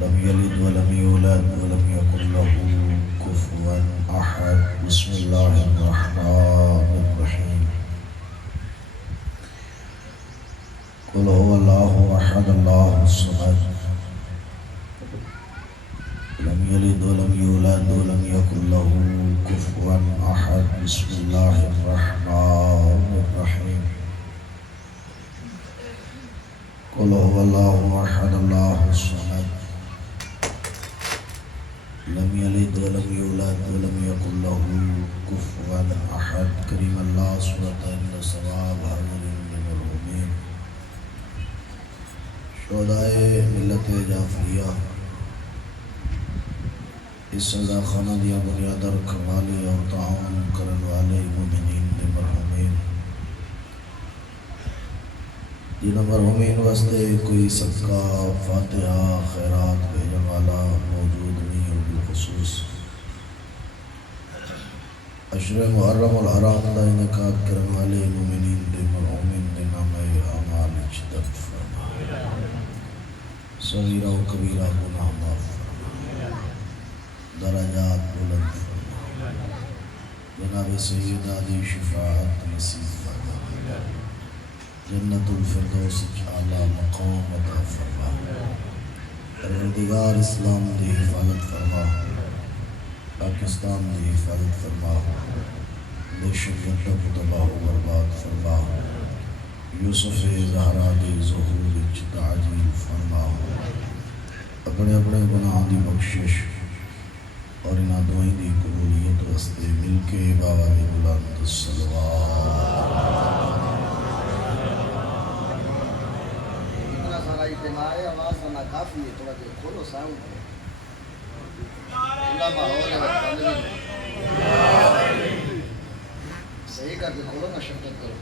لم يلد ولم يولد ولم يكن له كفوا أحد. بسم الله الرحمن الرحيم. قل هو الله أحد الله الصمد لم يلد ولم يولد ولم يكن له كفوا أحد. بسم الله الرحمن الرحيم. قل هو الله أحد الله الصمد لم يلد ولم يولد ولم يكن له كفوا أحد. کریم اللہ صورت الثواب حاضرین المرحومین شہدائے ملت جعفریہ، اس سزا خانہ دیا بنیاد رکھنے والے اور تعاون کرنے والے مومنین دے مرحومین، جنہاں مرحومین واسطے کوئی صدقہ فاتحہ خیرات بھیجن والا موجود نہیں، اور بالخصوص عشر محرم الحرام دا انعقاد کرنے والے مومنین دے مرحومین دے نام اعمال اجتر فرما، صغیرہ و کبیرہ گناہ معاف فرما، درجات بلند فرما، جناب سیدہ دی شفاعت نصیب فرما، جنت الفردوس اعلیٰ مقام عطا فرما، پروردگار اسلام دی حفاظت فرما، پاکستان دی حفاظت فرما، دہشت گردوں کو تباہ و برباد فرما، یوسف زہرا دی ظہور وچ تعجیل فرما، اپنے اپنے گناہ دی بخشش اور انہاں دعائیں دی قبولیت واسطے مل کے بابا دی بلند الصلوات۔ اتنا سارا اجتماع ہے، آواز ہونا کافی ہے، تھوڑا دیر کھولو ساؤنڈ اللہ ماحول ہے، صحیح کر کے کھولو نا، شرکت کرو۔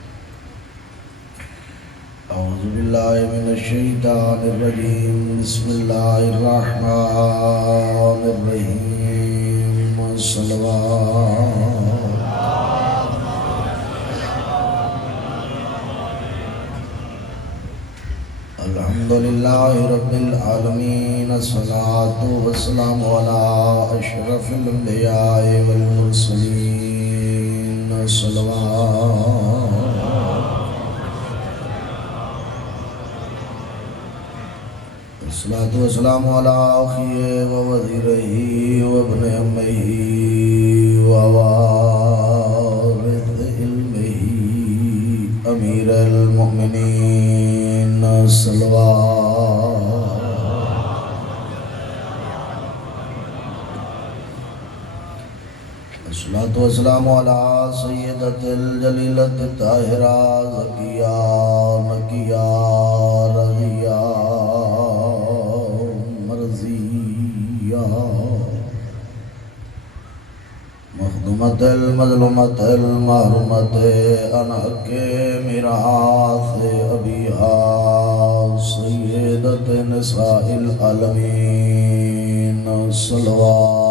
اعوذ باللہ من الشیطان الرجیم، بسم اللہ الرحمن الرحیم، صلوات۔ الحمدللہ رب العالمین، الصلاة والسلام علی اشرف الانبیاء والمرسلین، صلوات۔ الصلاة والسلام على أخيه ووزيره وابن أمه ووارث علمه أمير المؤمنين، صلوات۔ الصلاة والسلام على سيدة الجليلة الطاهرة زكية نقية رضية مخدومة المظلومة المحرومة أنحق میراث أبيها سيدة نساء العالمين، صلوات۔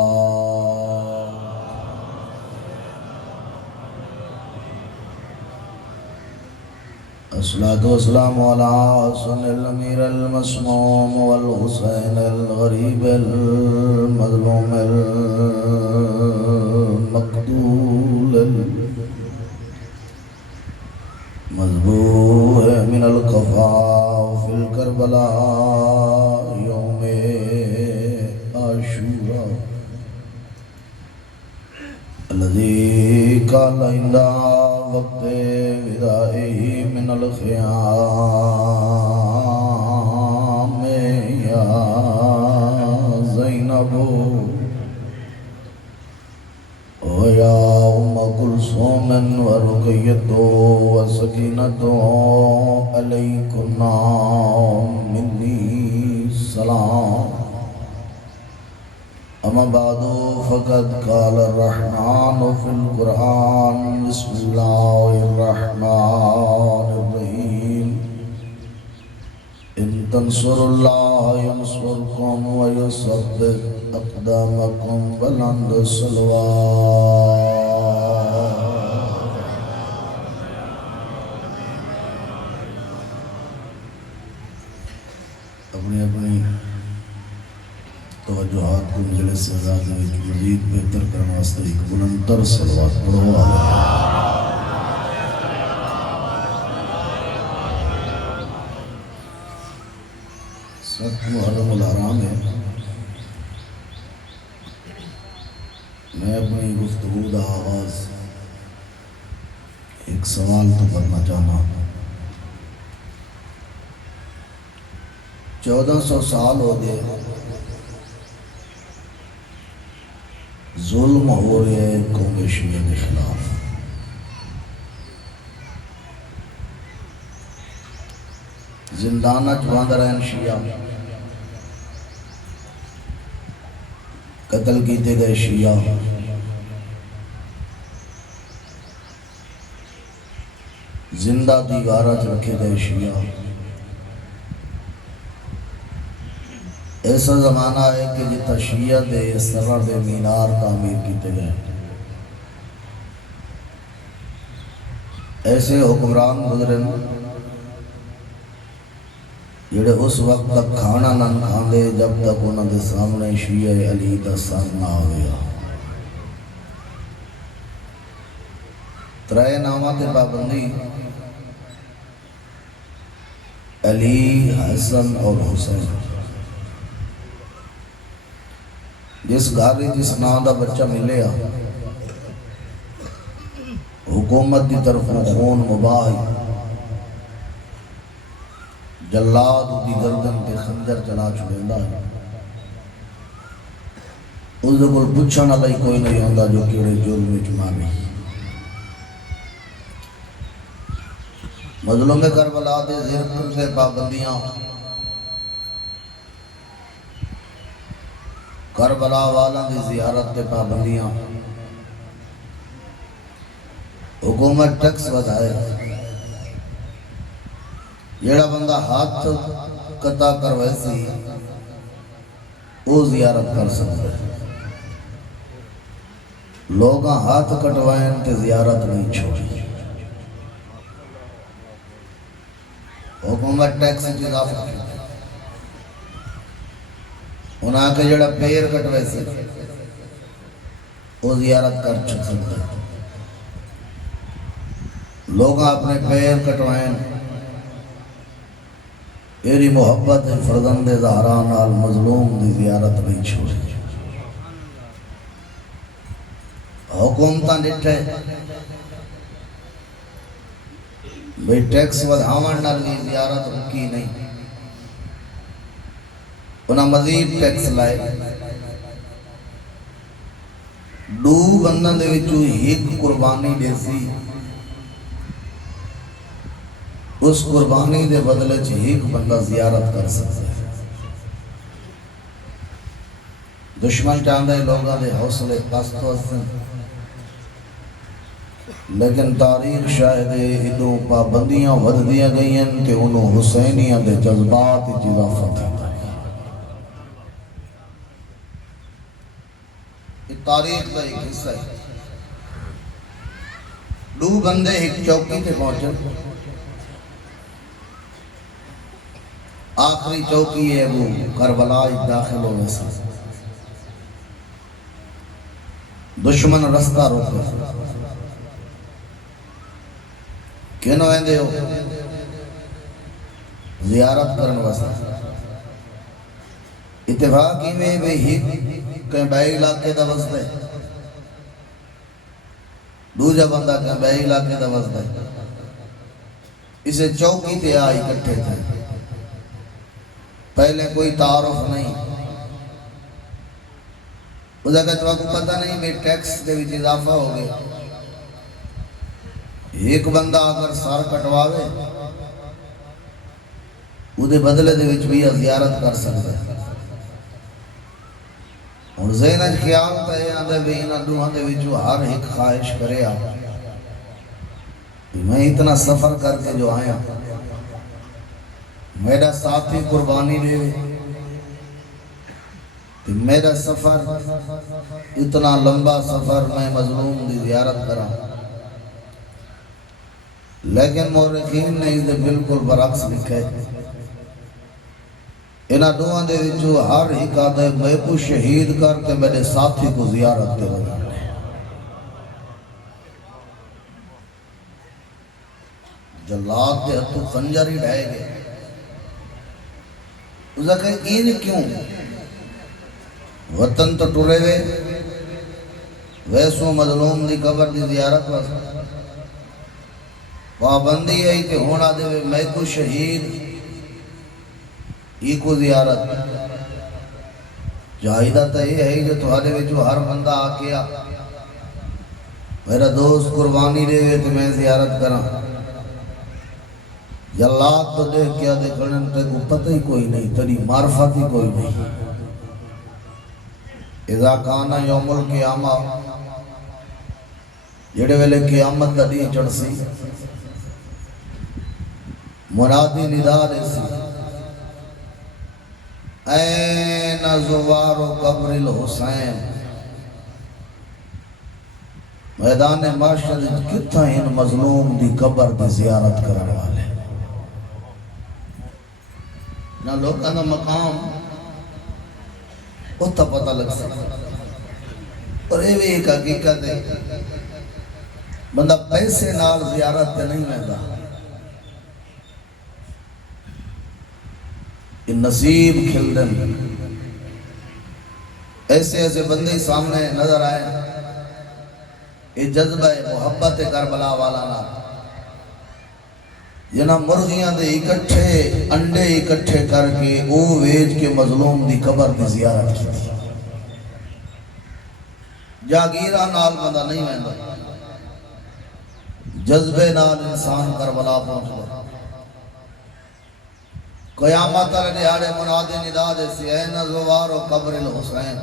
الصلاة والسلام على حسن الأمير المسموم والحسين الغريب المظلوم المقتول المذبوح من القفاء في الكربلاء يوم عاشوراء، الذي كان عند وقت ودائه من الخيام يا زينب ويا أم كلثوم ورقية وسكينة عليكن مني السلام. أما بعد فقد قال الرحمن في القرآن بسم الله الرحمن الرحيم إن تنصروا الله ينصركم ويثبت أقدامكم بلند الصلوات. اپنی اپنی سے آزاد مزید بہتر کرنے واسطے ایک بلندر صلوات پڑھو آمین۔ سخت محرم الحرام ہے، میں اپنی گفتگو کا آغاز ایک سوال تو کرنا چاہنا۔ 1400 سال ہو گئے ظلم ہو رہے ہیں قوم شیعہ کے خلاف۔ زندانہ بند رہن شیعہ، قتل کیتے گئے شیعہ، زندہ دیوارہ رکھے گئے شیعہ۔ ایسا زمانہ ہے کہ جتا شیعہ دے سرر دے مینار تعمیر کیتے گئے، ایسے حکمران گزرے جڑے اس وقت تک کھانا نہ کھاندے جب تک انہوں دے سامنے شیعہ علی دا سر نہ ہویا۔ ترائے نامہ تے پابندی علی، حسن اور حسین۔ جس گھر جس نام دا بچہ ملے حکومت دی طرف خون مباح، جلاد دی گردن تے خنجر چلا چھڑیندا ہے، اس دے کول پوچھن والا ہی کوئی نہیں ہوندا جو کیڑے جرم وچ مارے۔ مظلوم کربلا دے ذکر سے پابندیاں، کربلا والا دی زیارت تے پابندیاں، حکومت ٹیکس بدھائے، جیڑا بندہ ہاتھ قطع کروائے سی وہ زیارت کر سکتا ہے، لوگاں ہاتھ کٹوائیں تے زیارت نہیں چھوڑی۔ حکومت ٹیکس اضافہ انہاں کے جڑا پیر کٹوائے سی وہ زیارت کر سکتا ہے، لوگاں اپنے پیر کٹوائیں، تیری محبت فرزند زہرا نال مظلوم دی زیارت نہیں چھوڑی۔ حکومتاں ڈٹھے بھئی ٹیکس ودھاون نال دی زیارت رکی نہیں، انہاں مزید ٹیکس لائے، دو بندن دے وچوں ایک قربانی دیسی، اس قربانی دے بدلے چ ایک بندہ زیارت کر سکتا ہے۔ دشمن چاہتا ہے لوگاں دے حوصلے پست ہوسن، لیکن تاریخ شاہد ادوں پابندیاں ود دیا گئی ہیں کہ انہوں حسینیاں دے جذبات اضافہ ہوتا ہے۔ یہ تاریخ کا ایک حصہ ہے۔ دو بندے ایک چوکی تے پہنچے، آخری چوکی ہے وہ کربلا داخل ہو ویسا، دشمن رستہ روکے، کینوں ایندے ہو زیارت کرن واسطے۔ اتفاقی میں بھی ہی کہیں بے علاقے دا وسط ہے، دوجہ بندہ کہیں بے علاقے دا وسط ہے، اسے چوکی تے آئی اکٹھے تھے، پہلے کوئی تعارف نہیں، اس وقت کو پتہ نہیں کہ ٹیکس دے وچ اضافہ ہو گیا۔ ایک بندہ اگر سار کٹواوے وہ دے بدلے دے وچ بھی زیارت کر سکتا ہے۔ اور ذہن خیال تے آندے بھی انہاں دوہاں دے وچ ہر ایک خواہش کرے میں اتنا سفر کر کے جو آیا، میرا ساتھی قربانی لے، میرا سفر اتنا لمبا سفر میں مظلوم دی زیارت کرا، لیکن مورخین نے اسے بالکل برعکس لکھا ہے۔ انہاں دوہاں دے وچوں ہر ایک آدھے میں کو شہید کر کے میرے ساتھی کو زیارت دے وجہ جلاد دے ہتھوں خنجر ہی ڈھائے گئے اسے کہیں این کیوں وطن تو ٹرے ہوئے ویسوں مظلوم دی قبر دی زیارت واسطے پابندی ہے کہ ہونا دے وے میں کو شہید ای کو زیارت جائدہ تا یہ ہے جو تمہارے وچوں ہر بندہ آکیا میرا دوست قربانی دے وے کہ میں زیارت کرا جلات تو دیکھ کیا دیکھنے تے کو پتہ ہی کوئی نہیں تیری معرفت ہی کوئی نہیں اذا کانا یوم القیامہ جڑے ویلے قیامت دا دی چڑھ سی منادی ندا دے سی این زوار قبر الحسین میدان معاشر کتنا ان مظلوم دی قبر دی زیارت کرنے والے نہ لوگاں دا مقام اتھا پتہ لگ سکتا اور یہ بھی ایک حقیقت ہے بندہ پیسے نال زیارت تے نہیں مہنگا یہ نصیب کھل دن ایسے ایسے بندے سامنے نظر آئے یہ جذبہ محبت کربلا والا نا یہ نا مرغیاں دے اکٹھے انڈے اکٹھے کر کے او ویج کے مظلوم دی قبر دی زیارت کی تھی جاگیرہ نال بندہ نہیں مہنگا جذبے نال انسان کربلا پہنچ گیا قیامت دیہاڑے منادی ندا دے سی این زوار و قبر الحسین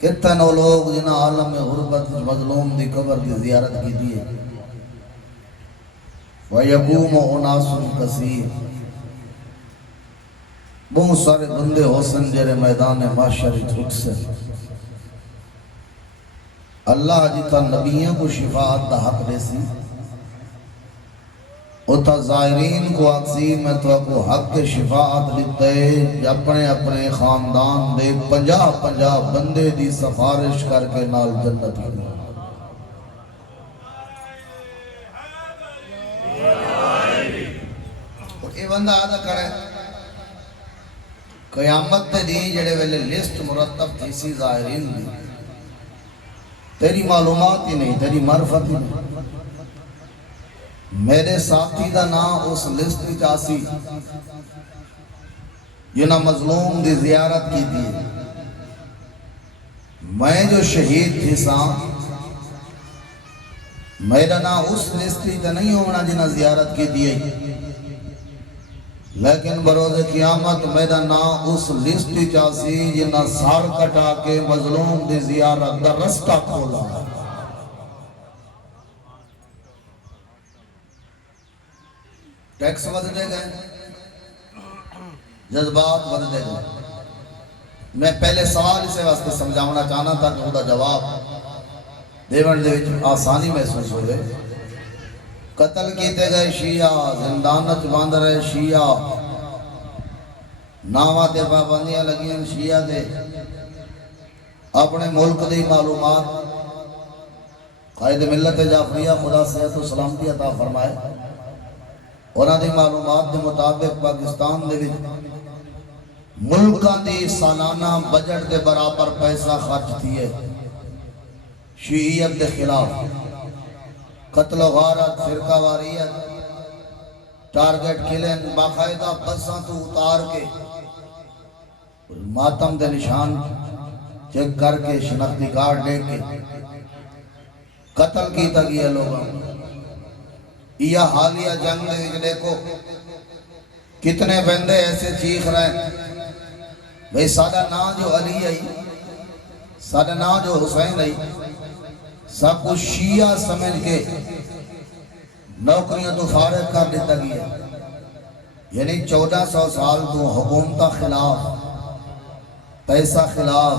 کتنے لوگ جنہاں عالم غربت مظلوم دی قبر دی زیارت کی دیئے وَيَقُومُ اُنَاسٌ کثیر بہت سارے بندے حسن جرے میدان معاشر جھک سے اللہ جتا نبیوں کو شفاعت دا حق دے سی اتھا ظاہرین کو اکثیر میں تو کو حق شفاعت لیتے اپنے اپنے خاندان دے 50 بندے دی سفارش کر کے نال جنت کی یہ بندہ آدھا کرے قیامت تے دی جڑے ویلے لسٹ مرتب تھی سی ظاہرین دی تیری معلومات ہی نہیں تیری معرفت ہی نہیں میرے ساتھی دا نام اس لسٹ کی چاسی یہ نہ مظلوم دی زیارت کی دی میں جو شہید تھی ساں میرا نام اس لسٹ کی نہیں ہونا جنہ زیارت کی دی لیکن بروز قیامت میرا نام اس لسٹ کی چاسی جنہ سار کٹا کے مظلوم دی زیارت دا رستہ کھولا ٹیکس بدلے گئے جذبات بدلے گئے میں پہلے سوال اسے واسطے سمجھاونا چاہنا تھا کہ وہ جواب دیون دے وچ آسانی محسوس ہوئے قتل کیتے گئے شیعہ زندانت باندھ رہے شیعہ نامہ تے پابندیاں لگیاں شیعہ دے اپنے ملک دی معلومات قائد ملت جعفریہ خدا صحت و سلامتی عطا فرمائے اونا دی معلومات دے مطابق پاکستان دے وچ ملکاں دی سالانہ بجٹ دے برابر پیسہ خرچ تھیے شیعیت دے خلاف قتل و غارت فرقہ واریت ٹارگٹ کلن باقاعدہ بساں تو اتار کے ماتم دے نشان چیک کر کے شناختی کارڈ دے کے قتل کیتا گیا لوگاں یہ حالیہ جنگ دے دیکھو کتنے بندے ایسے چیخ رہے ہیں بھئی سادہ نا جو علی آئی سادہ نا جو حسین آئی سب کچھ شیعہ سمجھ کے نوکریاں تو فارغ کر دیتا گیا یعنی 1400 سال تو حکومتہ خلاف پیسہ خلاف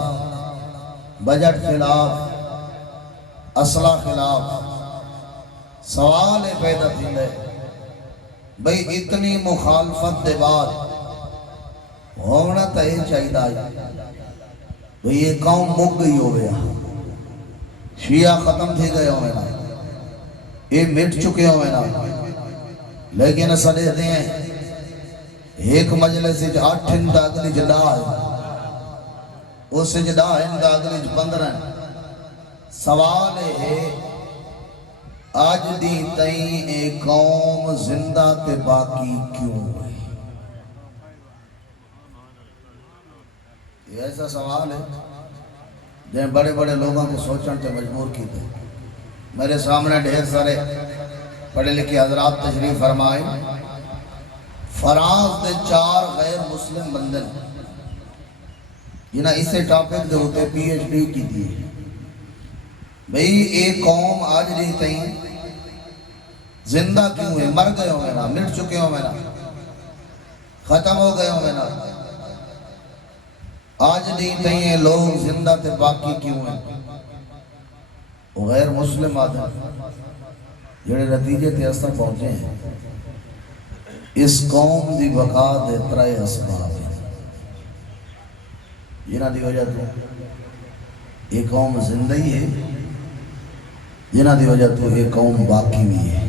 بجٹ خلاف اسلحہ خلاف سوال پیدا تھی لے بھئی اتنی مخالفت دے بعد ہونا تو یہ چاہیے بھئی یہ قوم مک گئی ہو گیا، شیعہ ختم تھی گئے ہوئے نا، یہ مٹ چکے ہوئے نا، لیکن اسا دیتے ہیں ایک مجلس 8 ہندہ اگلی جدا ہے، اس جدا ہندہ اگلی 15 ہے۔ سوال ہے آج دی تئیں ایک قوم زندہ تے باقی کیوں ہے؟ یہ ایسا سوال ہے جن بڑے بڑے لوگوں کو سوچن تے مجبور کی تھے۔ میرے سامنے ڈھیر سارے پڑھے لکھے حضرات تشریف فرمائے، فرانس دے 4 غیر مسلم بندن جنہاں اسے ٹاپک دے ہوتے پی ایچ ڈی کی دی بھئی ایک قوم آج دی تئیں زندہ کیوں ہے؟ مر گئے ہوئے نا، مٹ چکے ہوئے نا، ختم ہو گئے ہوئے نا، آج دی تئیں لوگ زندہ تے باقی کیوں ہیں؟ وہ غیر مسلم آدم جڑے نتیجے تے اثر پہنچے ہیں اس قوم دی بقا دے 3 اسباب ہیں جنہاں دی وجہ تو یہ قوم زندہ ہی ہے، جنہاں دی وجہ تو یہ قوم باقی بھی ہے۔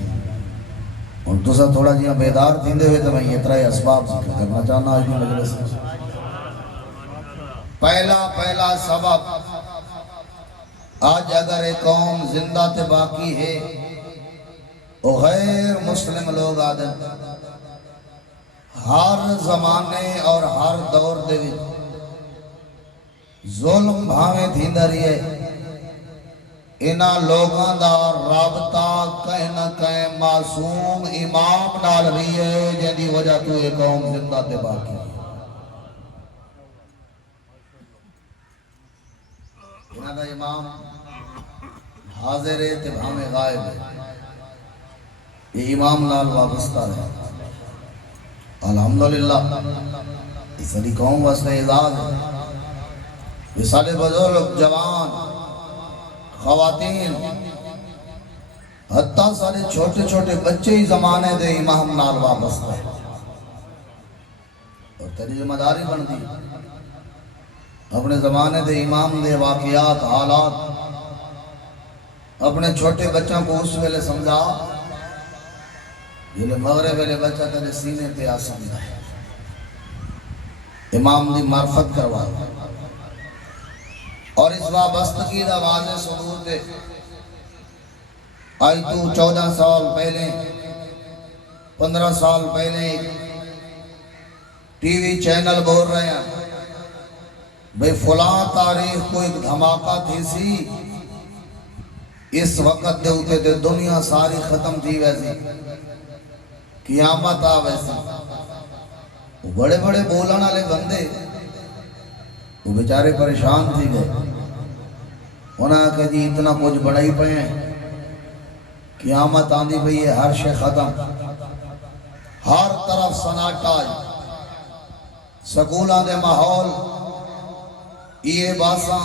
اور تو سا تھوڑا جہاں بیدار تھیندے ہوئے تو میں یہ 3 اسباب ذکر کرنا چاہنا آج کی مجلس سے۔ پہلا سبب، آج اگر ایک قوم زندہ تے باقی ہے وہ غیر مسلم لوگ آدم ہر زمانے اور ہر دور دے ظلم بھاویں تھیندا رہی ہے، انہاں لوگاں دا رابطہ کہیں نہ کہیں معصوم امام نال رہی ہے جن دی وجہ تو یہ قوم زندہ تے باقی ہے۔ انہاں دا امام حاضر ہے تے بھاویں غائب ہے، یہ امام نال وابستہ ہے۔ الحمدللہ اس علی قوم واسطے اعزاز ہے، یہ سارے بزرگ، جوان، خواتین، حتیٰ سارے چھوٹے چھوٹے بچے ہی زمانے دے امام نال وابستہ ہے اور تیری ذمہ داری بن دی اپنے زمانے دے امام دے واقعات، حالات اپنے چھوٹے بچوں کو اس ویلے سمجھا یہ مغرب ویلے بچہ تیرے سینے پہ آ سمجھا ہے، امام دی معرفت کروا اور اس وابستگی دا واضح ثبوت ہے۔ آئی تو 14 سال پہلے 15 سال پہلے ٹی وی چینل بول رہے ہیں بھئی فلاں تاریخ کو ایک دھماکہ تھی سی، اس وقت دے ہوتے دے دنیا ساری ختم تھی ویسی، قیامت آ ویسی۔ وہ بڑے بڑے بولن والے بندے وہ بیچارے پریشان تھی گئے، انہوں نے کہا جی اتنا کچھ بڑا ہی پہ ہیں، قیامت آندھی بھئی ہے، ہر شے ختم، ہر طرف سناٹا، سکولان دے ماحول یہ باساں،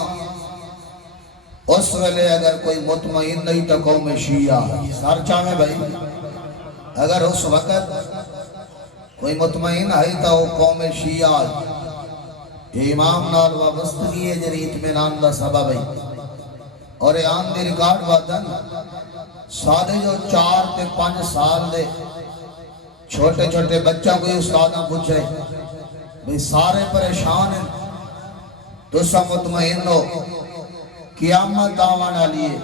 اس ویلے اگر کوئی مطمئن نہیں تو قوم شیعہ سر چاہے بھائی، اگر اس وقت کوئی مطمئن ہے تو وہ قوم شیعہ یہ امام نال وابستگی ہے جنہی اطمینان دا سبب ہے۔ اور یہ آن دی ریکارڈ باتن سادے جو 4 تے 5 سال دے چھوٹے چھوٹے بچہ کوئی استادہ پوچھے بھئی سارے پریشان ہیں تو سب مطمئن ہو قیامت آوانا لیے،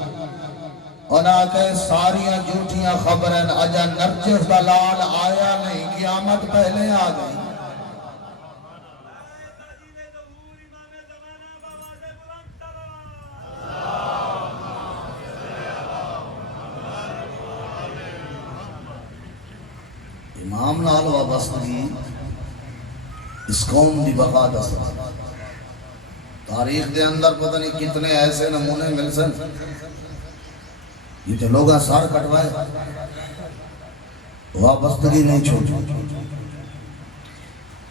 انہاں کہے ساریاں جھوٹیاں خبریں اجا نرجس دلال آیا نہیں، قیامت پہلے آ گئی۔ امام نال وابستگی اس قوم دی بقا دا سبب، تاریخ دے اندر پتہ نہیں کتنے ایسے نمونے مل سن، یہ تو لوگاں سار کٹوائے، وابستگی نہیں چھوڑی۔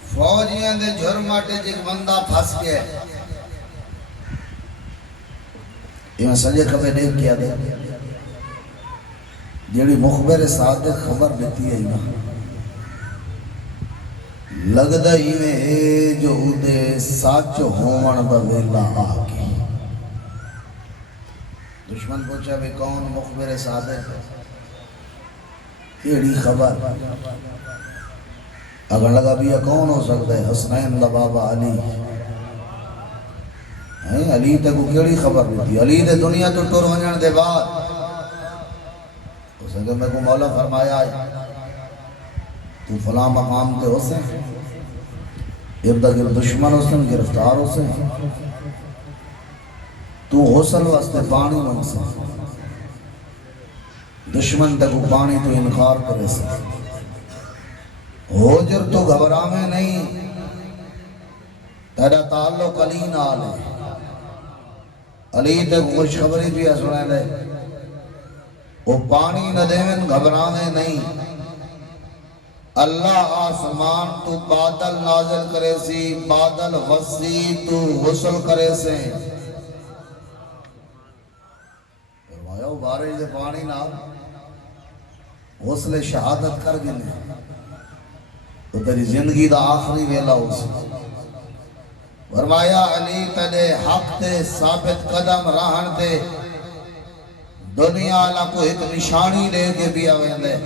فوجیاں دے جھرماٹے جک بندہ پھنس گئے، یہ میں سجے کبھے دیکھ کیا دے جیڑی مخبر صادق خبر دیتی ہے ایمان لگدا ہی جو دے سچ ہون دا ویلا آ گیا۔ دشمن پوچھا بھی کون مخبر صادق کیڑی خبر؟ اگر لگا بھی یہ کون ہو سکتا ہے؟ حسنین دا بابا علی۔ علی تے کو کیڑی خبر دیتی؟ علی دے دنیا تو ٹر ونجن دے بعد اس نے میں کو مولا فرمایا تو فلاں مقام تے ہو سے ارد گرد دشمن ہو سے گرفتار ہو سے تو غسل واسطے پانی من سے دشمن تے کو پانی تو انکار کرے سے ہوجر تو گھبرا میں نہیں تیرا تعلق علی نال ہے۔ علی تے خوش خبری بھی سنے لے وہ پانی نہ دیون گھبرا میں نہیں اللہ آسمان تو بادل نازل کرے سی بادل وسیع تو غسل کرے سے فرمایا وہ بارش دے پانی نہ غسل شہادت کر گنے تو تیری زندگی دا آخری ویلا ہو سی۔ فرمایا علی تیرے حق تے ثابت قدم رہن تے دنیا اللہ کو ایک نشانی لے کے بھی آویں دے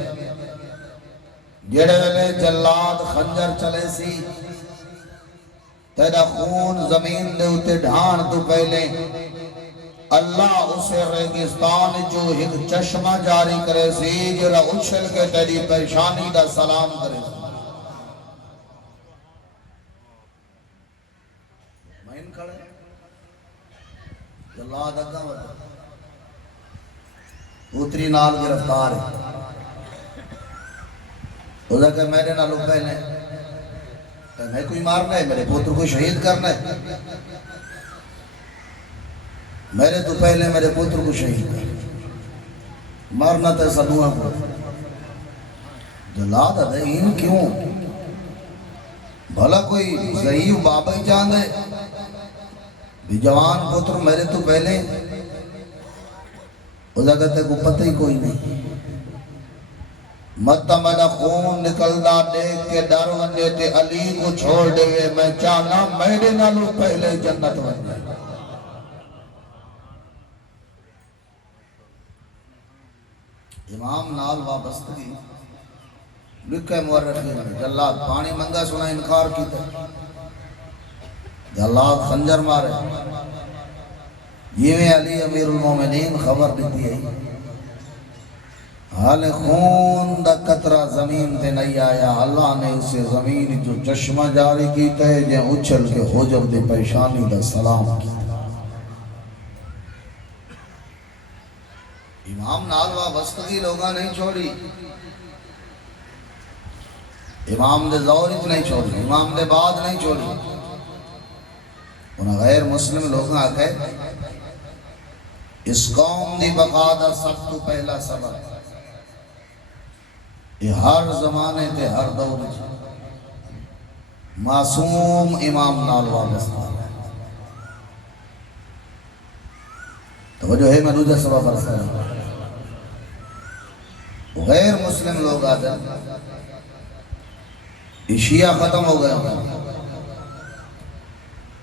جڑے ویلے جلاد خنجر چلے سی تیرا خون زمین دے اتے ڈھان تو پہلے اللہ اسے ریگستان جو ایک چشمہ جاری کرے سی جڑا اچھل کے تیری پریشانی دا سلام کرے سی۔ مہین کھڑے جلاد اگا ودا پوتری نال گرفتار ہے وہ کہ میرے نالو پہلے میں کوئی مارنا ہے میرے پوتر کو شہید کرنا ہے میرے تو پہلے میرے پوتر کو شہید کرنا مارنا تھا سنوہ کو جلاد ادھین کیوں بھلا کوئی ضعیف بابا ہی جان دے بھی جوان پوتر میرے تو پہلے وہ کہتے کو پتہ ہی کوئی نہیں مت میرا خون نکلنا دیکھ کے ڈر ونجے تے علی کو چھوڑ دے میں چاہنا میرے نالو پہلے جنت ون جائے۔ امام نال وابستگی لکھے مورخ نے جلاد پانی منگا سنا انکار کیتا جلاد خنجر مارے یہ میں علی امیر المومنین خبر دیتی ہے حال خون دا قطرہ زمین تے نہیں آیا اللہ نے اسے زمین جو چشمہ جاری کیتا ہے جے اچھل کے حجر دے پیشانی دا سلام کیتا۔ امام نال وابستگی لوگاں نہیں چھوڑی امام دے زورت نہیں چھوڑی امام دے بعد نہیں چھوڑی انہاں غیر مسلم لوگاں آکے اس قوم دی بقا دا سب تو پہلا سبب یہ ہر زمانے تے ہر دور معصوم امام نال وابستہ توجہ ہے میں دوجہ سبب فرستا ہے غیر مسلم لوگ آتے یہ شیعہ ختم ہو گئے ہیں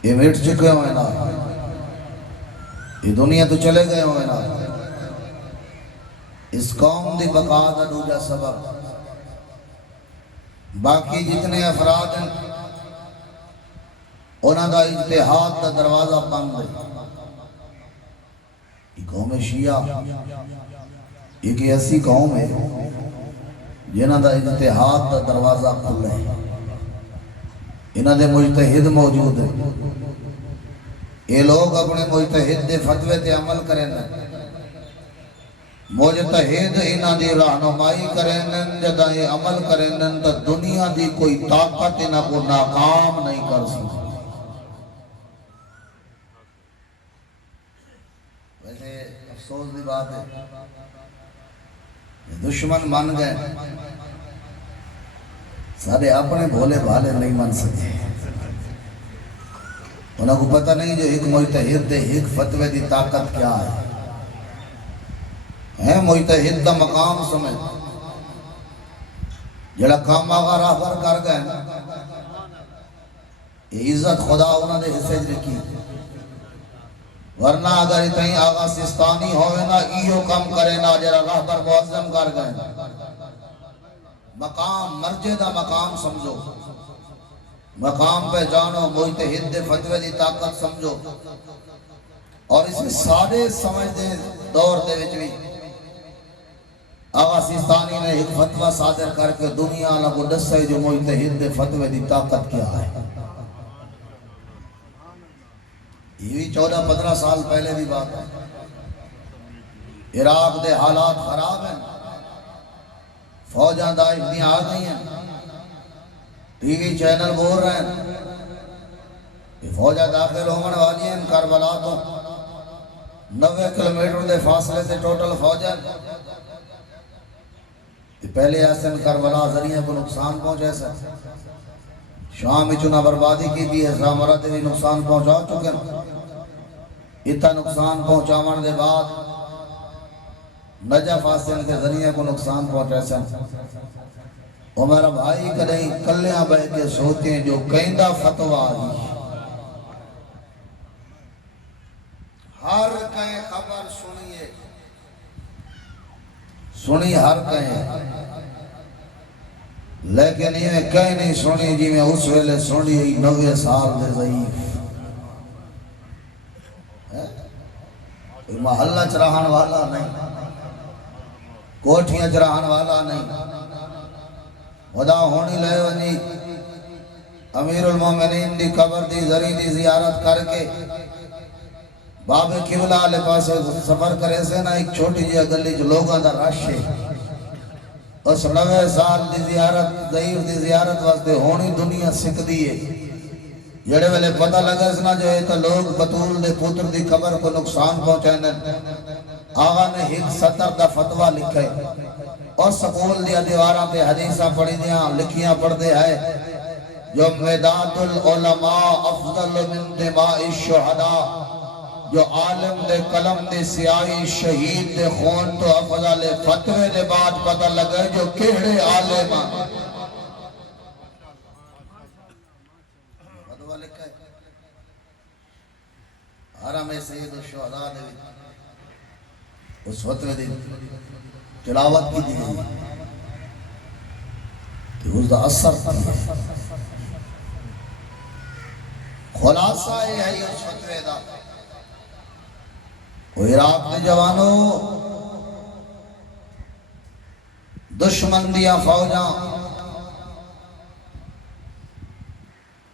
یہ مٹ چکے ہوئے نا یہ دنیا تو چلے گئے ہوئے نا اس قوم دی بقا دا دوجہ سبب باقی جتنے افراد ہیں انہاں دا اجتہاد دا دروازہ بند ہے یہ قوم شیعہ ایک ایسی قوم ہے جنہاں دا اجتہاد دا دروازہ کھلے انہاں دے مجتہد موجود ہیں یہ لوگ اپنے مجتہد دے فتوے تے عمل کریں مجتہد انہاں دی رہنمائی کریں جدہ یہ عمل کریں تو دنیا دی کوئی طاقت انہاں کو ناکام نہیں کر سکتی۔ ویسے افسوس دی بات ہے دشمن مان گئے سارے اپنے بھولے بھالے نہیں مان سکتے انہوں کو پتہ نہیں جو ایک مجتہد دے ایک فتوے دی طاقت کیا ہے مجتہد دا مقام سمجھ جڑا کام آگا راہ پر کر گئے یہ عزت خدا انہوں نے حصے رکھی، ورنہ اگر اتنی آغا سستانی ہوئے نا ایو کم کرے نا جرا راہ پر معظم کر گئے. مقام مرجع دا مقام سمجھو، مقام پہ جانو، مجتہد دے فتوے دی طاقت سمجھو. اور اسے سادے سمجھ دے دور دے وچ بھی آغا سیستانی نے ایک فتوہ صادر کر کے دنیا لگو دسے جو مجتہد دے فتوے دی طاقت کیا ہے. یہ بھی 14-15 سال پہلے بھی بات ہے. عراق دے حالات خراب ہیں، فوجاں داعش آ گئی ہیں، ٹی وی چینل بول رہے ہیں کہ فوجاں داخل ہونے والی ہیں کربلا تو 90 کلومیٹر دے فاصلے سے ٹوٹل فوجاں. پہلے ایسے کربلا ذریعے کو نقصان پہنچے سے شام چنا بربادی کی بھی ہے، زامرہ دے بھی نقصان پہنچا چکے ہیں. اتنا نقصان پہنچاون دے بعد نجف آسین کے ذریعے کو نقصان پہنچے سے. اور میرا بھائی کدیں کلیاں بہ کے سوچیں جو کہندہ فتوہ آئی ہر کہیں خبر سنیے، سنی ہر کہیں، لیکن یہ کہیں نہیں سنی جی میں اس ویلے سنی 90 سال دے ضعیف محلہ چراہن والا نہیں، کوٹھیاں چراہن والا نہیں. خدا ہونی لے ونی امیر المومنین دی قبر دی زری دی زیارت کر کے باب قبلہ علیہ پاسے سفر کرے سے نا ایک چھوٹی جی گلی جو لوگاں دا رش ہے. اس 90 سال دی زیارت ضعیف دی زیارت واسطے ہونی دنیا سکھ دی ہے. جڑے ویلے پتہ لگا سنا جو ہے تو لوگ بطول دے پوتر دی قبر کو نقصان پہنچائیں. آغا نے ایک 70 دا فتوہ لکھے اور سکول دیا دیواراں تے حدیثاں پڑھی دیاں لکھیاں پڑھ دے ہے جو میدات العلماء افضل من دماء الشہداء، جو عالم دے قلم دے سیاہی شہید دے خون تو افضل فتوے دے بعد پتہ لگے جو کیڑے عالم فتوہ لکھے. حرم سید الشہداء دے اس فتوے دے تلاوت کی دی کہ اس دا اثر خلاصہ یہ ہے اس فتوے دا. وہ عراق دے جوانوں دشمن دیاں فوجاں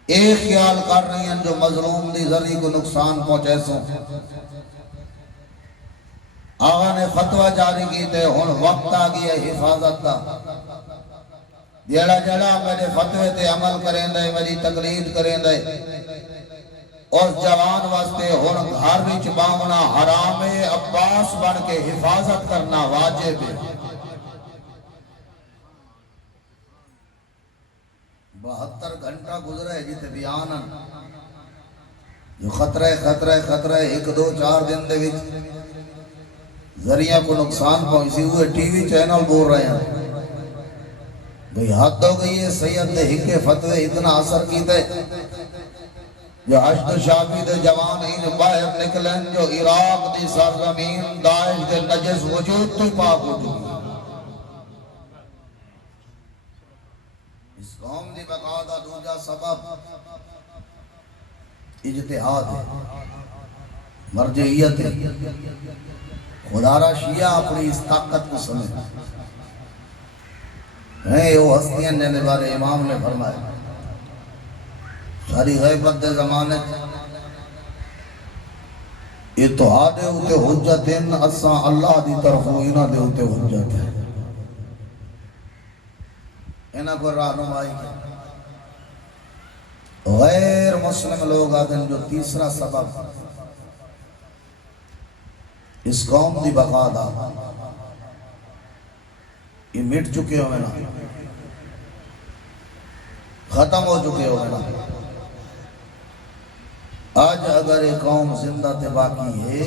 ایک خیال کر رہی ہیں جو مظلوم دی ذری کو نقصان پہنچے سو. آغا نے فتوہ جاری کی تے ہن وقت آ گیا حفاظت دا. جڑا جڑا میرے فتوے تے عمل کریں دے، میری تقلید کریں دے، اور جوان واسطے ہن گھر وچ باونا حرام ہے، عباس بن کے حفاظت کرنا واجب ہے. 72 گھنٹہ گزرے جیتے بیانن جو خطرہ ایک دو چار دن دے وچ ذریعہ کو نقصان پہنچی ہوئے ٹی وی چینل بول رہے ہیں بھئی حد ہو گئی ہے. سید دے ہکے فتوے اتنا اثر کیتے جو حشد شافی دے جوان ہی باہر نکلیں جو عراق دی سرزمین داعش دے نجس وجود تو پاک ہو چکی. اس قوم دی بقا دا دوجا سبب اجتہاد ہے، مرجعیت ہے. خدا را شیعہ اپنی اس طاقت کو سمجھ ہیں. وہ ہستیاں نے بارے امام نے فرمایا ساری غیبت دے زمانے اتحاد ہوتے حجتیں اساں اللہ دی طرف ہوئینا دے ہوتے حجت ہے. انہاں کو رہنمائی غیر مسلم لوگ آدھیں جو تیسرا سبب اس قوم دی بقا دا یہ مٹ چکے ہوئے نا، ختم ہو چکے ہوئے نا. آج اگر یہ قوم زندہ تے باقی ہے،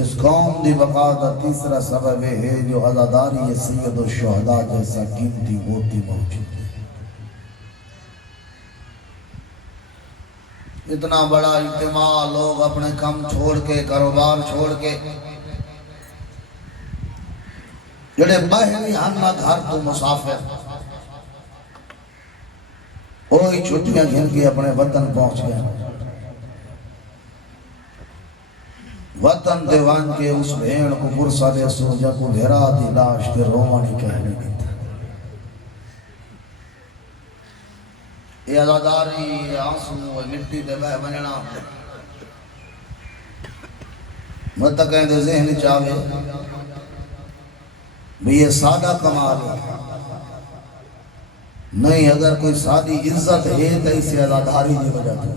اس قوم دی بقا دا تیسرا سبب ہے جو عزاداری سید الشہداء جیسا قیمتی موتی موجود ہے. اتنا بڑا اجتماع، لوگ اپنے کام چھوڑ کے، کاروبار چھوڑ کے، جڑے باہری ہنہ گھر تو مسافر، وہی چھٹیاں گھن کے اپنے وطن پہنچ گئے۔ وطن دیوان کے اس بھیڑ کو پرسا دے سوجا کو بھیرا دی لاش تے رومانی کہنے دیتا۔ یہ عزاداری آنسو مٹی دے بہ بننا مت کہیں دے ذہن چاہے بھی یہ سادہ کمال ہے نہیں، اگر کوئی سادی عزت ہے تو اسے عزاداری دی وجہ تو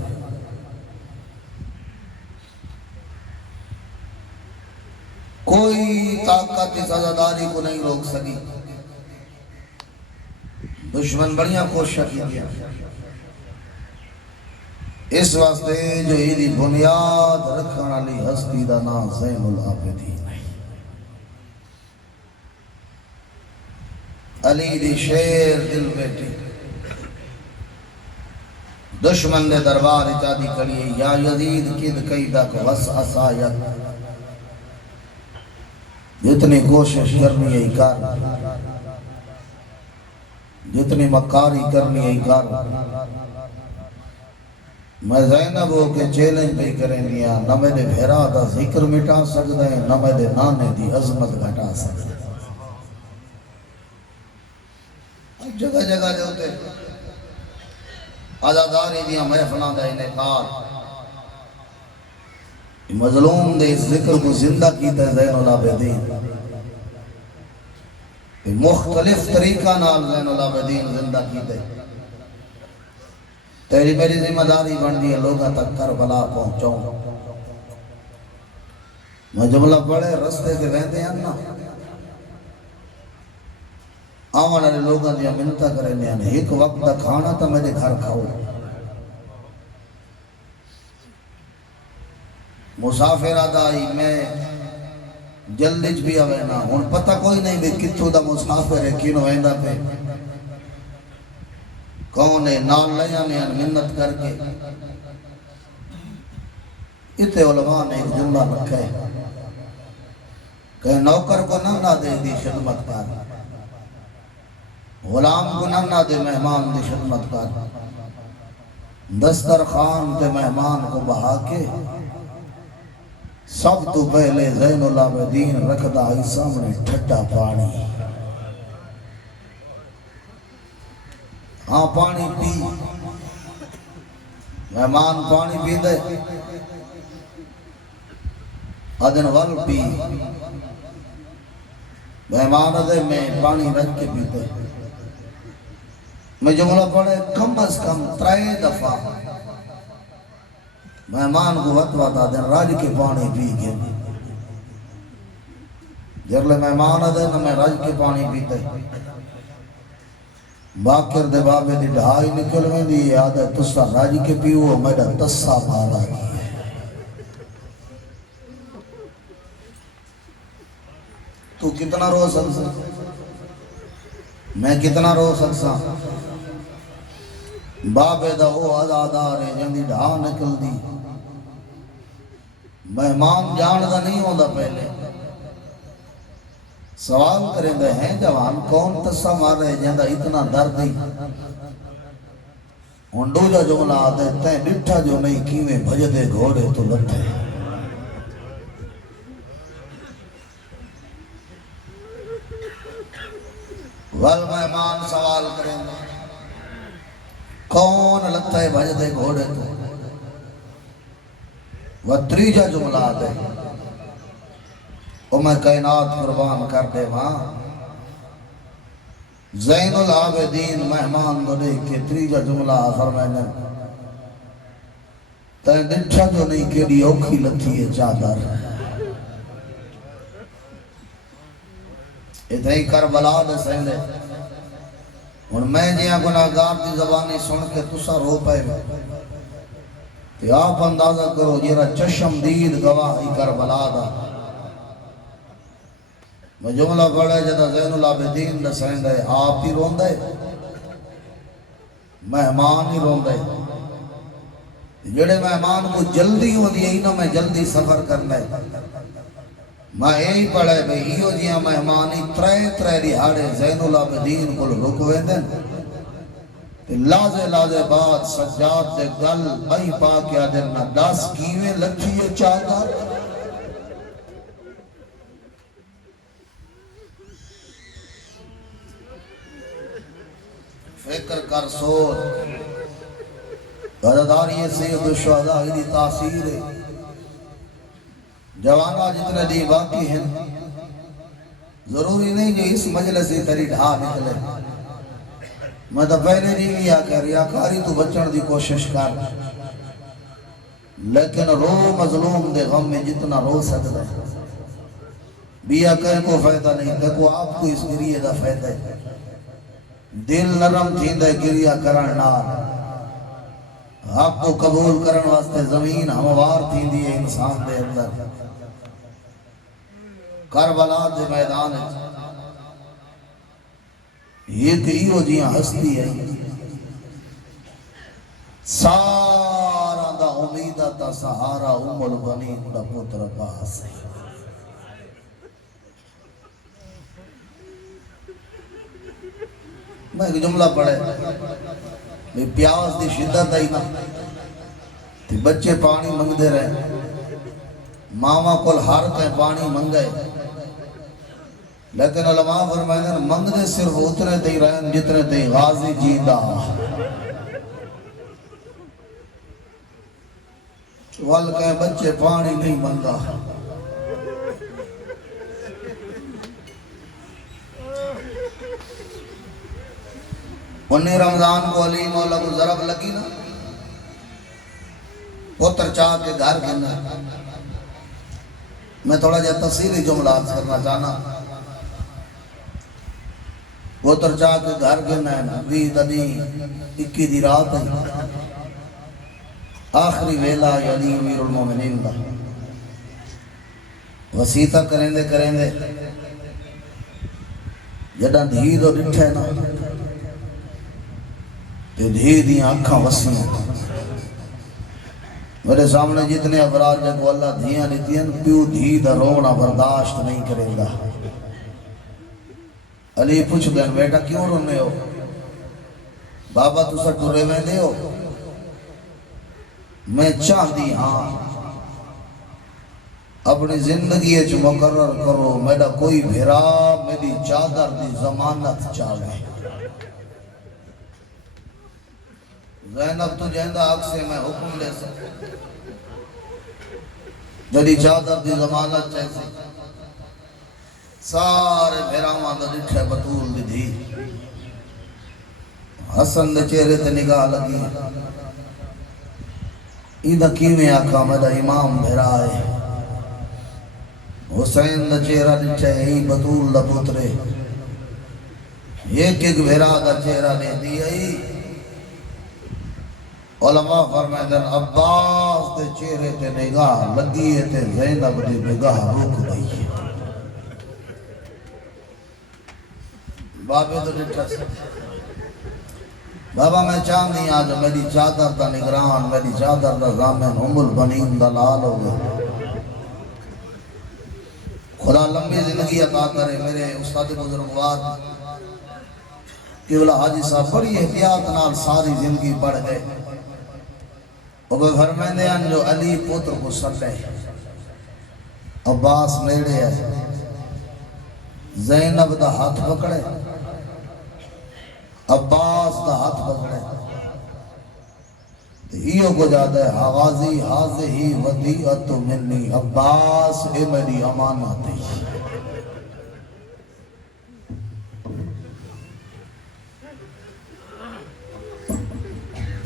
کوئی طاقت اس عزاداری کو نہیں روک سکی۔ دشمن بڑیاں کوشش کی دیا، اس واسطے جو ایدی بنیاد رکھن علی ہستی دا نام زین العابدین ہے۔ علی دی شیر دل بیٹی دشمن دے دربار اچادی کریے، یا یزید کد قیدک وسعصایت، جتنی کوشش کرنی ہے کر، جتنی مکاری کرنی ہے کر، میں زینب ہو کے چیلنج بھی کریں دیا، نہ میں دے بھیرا دا ذکر مٹا سکتا ہے، نہ میں دے نانے دی عظمت گھٹا سکتا ہے۔ جگہ جگہ جو ہوتے عزاداری دیا محفلہ دا انعقاد، مظلوم دے اس ذکر کو زندہ کیتا ہے زین العابدین، مختلف طریقہ نال زین العابدین زندہ کیتا ہے۔ تیری میری ذمہ داری بن دی ہے لوگاں تک کربلا پہنچاؤں۔ میں جملہ پڑھے رستے کے ویندے ہیں نا، آوان والے لوگاں دیا منتا کریں ہیں، ایک وقت دا کھانا تا میرے گھر کھاؤ۔ مسافر آدائی میں جلدج بھی آوینا، ہون پتہ کوئی نہیں بھی کتھو دا مسافر ہے، کینو ویندہ پہ کون ہے، نال لیا نے منت کر کے۔ اتنے علماء نے ایک جملہ رکھا ہے کہ نوکر کو نہ دے دی خدمت کار، غلام کو نہ دے مہمان دی خدمت کار، دسترخوان تے مہمان کو بہا کے سب تو پہلے زین العابدین رکھدا ہی سامنے ٹھٹا پانی۔ ہاں پانی پی، مہمان پانی پی دے، ادن ول پی، مہمان دے میں پانی رکھ کے پیتے۔ میں جملہ پڑھے کم از کم 3 دفعہ مہمان کو وطوہ دن راج کے پانی پی کے، جرلے مہمان دے نہ میں راج کے پانی پیتے۔ باکر دے بابے دی ڈھائی نکل میں دی یاد ہے تسا راج کے پیو میڈا تسا مانا کی ہے۔ تو کتنا رو سکسا، میں کتنا رو سکسا، بابے دا او عزادار ہے جن دی ڈھا نکل دی، مہمان جان دا نہیں ہوں دا پہلے سوال کریں دے ہیں جوان کون تسا مار رہے جن دا اتنا درد ہی، ہنڈو جا جملہ آدھے تین ڈٹھا جو نہیں کیویں بھجدے گھوڑے تو لٹھے۔ والمہمان سوال کریں دے کون لٹھے بھجدے گھوڑے تو، وہ تریجہ جملہ آدھے او میں کائنات قربان کر دے وہاں زین العابدین مہمان دو لے کے تریجہ جملہ فرمائنے تین ڈٹھا جو نہیں کیڑی اوکھی لتھی ہے چادر۔ اتنی کربلا دے سہلے اور میں جیاں گناہگار دی زبانی سن کے تسا رو پائے کہ آپ اندازہ کرو جیرا چشم دید گواہی کربلا دا۔ میں جملہ پڑھے جدہ زین العابدین دے سہندے آپ ہی روندے، مہمان ہی روندے، جڑے مہمان کو جلدی ہو دی نا میں جلدی سفر کرنا ہے میں یہی پڑھے بھئی ایو جیاں مہمانی ترے دیہاڑے زین العابدین کو رکوے دیں لازے بعد سجاد دے گل بھائی پا کیا دینا 10 کیویں لکھی یہ چادر فکر کر سوچ غداری سید الشہداء دی تاثیر ہے جوانہ جتنے دی باقی ہیں ضروری نہیں کہ اس مجلس سے تری ڈھا نکلے میں تو پہلے جی بھی آکر ریاکاری تو بچن دی کوشش کر لیکن رو مظلوم دے غم میں جتنا رو سکتا ہے بیا کہیں کو فائدہ نہیں دیکھو آپ کو اس گریہ دا فائدہ ہے دل نرم تھیندہ گریہ کرن نار آپ کو قبول کرن واسطے زمین ہموار تھیندی ہے انسان دے اندر کربلا دے میدان ہے یہ کئیو جیاں ہستی ہے سارا دا امیدہ تا سہارا البنین دا پتر پاس ہے میں ایک جملہ پڑھے پیاس دی شدت آئی نا تی بچے پانی منگ دے رہے ماما کل ہر کہیں پانی منگئے لیکن علماء فرمائے ہیں منگ دے صرف اتنے تے رہن جتنے تے غازی جیندہ وال کہیں بچے پانی نہیں منگا انہیں رمضان کو علی مولا کو ضرب لگی نا پتر چاہ کے گھر گھنا میں تھوڑا جا تفصیلی جملات کرنا چاہنا پتر چاہ کے گھر گھنا ہے 21 دی رات ہے آخری ویلہ یعنی امیر المومنین دا وسیطہ کریں دے جڑا دھی دو ڈٹھے نا دھی دیاں اکھاں وسیاں میرے سامنے جتنے افراد جن کو اللہ دھیاں دیتی ہیں پیو دھی دا رونا برداشت نہیں کرے گا علی پوچھ گئے بیٹا کیوں رونے ہو بابا تو سا ٹورے میں دے ہو میں چاہ دی ہاں اپنی زندگی اچھ مقرر کرو میرا کوئی بھیرا میری چادر دی ضمانت چاہے زینب تو جہندہ آگ سے میں حکم لے سکتا جڑی چادر دی ضمانت چاہے سارے بھیرامان دا ڈٹھے بطول دی دی حسن دے چہرے تے نگاہ لگی ایدہ کیویں آکھا میرا امام بھیرا ہے حسین دا چہرہ ڈٹھے ہی بطول دا پترے ایک بھیرا دا چہرہ نے دی ہے علماء فرمائے دن عباس دے چہرے تے نگاہ لگیے تے زینب دے نگاہ رک گئی بابے تو ڈٹھا سے بابا میں چاند نہیں آج میری چادر دا نگران میری چادر دا زامن البنین دا لال ہو گئے خدا لمبی زندگی عطا کرے میرے استاد بزرگوار کیولا حاجی صاحب بڑی احتیاط نال ساری زندگی پڑھ گئے وہ فرمائے ہیں جو علی پتر کو سٹے عباس نیڑے ہے زینب دا ہاتھ پکڑے عباس دا ہاتھ پکڑے ہیو کو جاتا ہے حوازی حاضی ودیعت منی عباس اے میری امانت ہے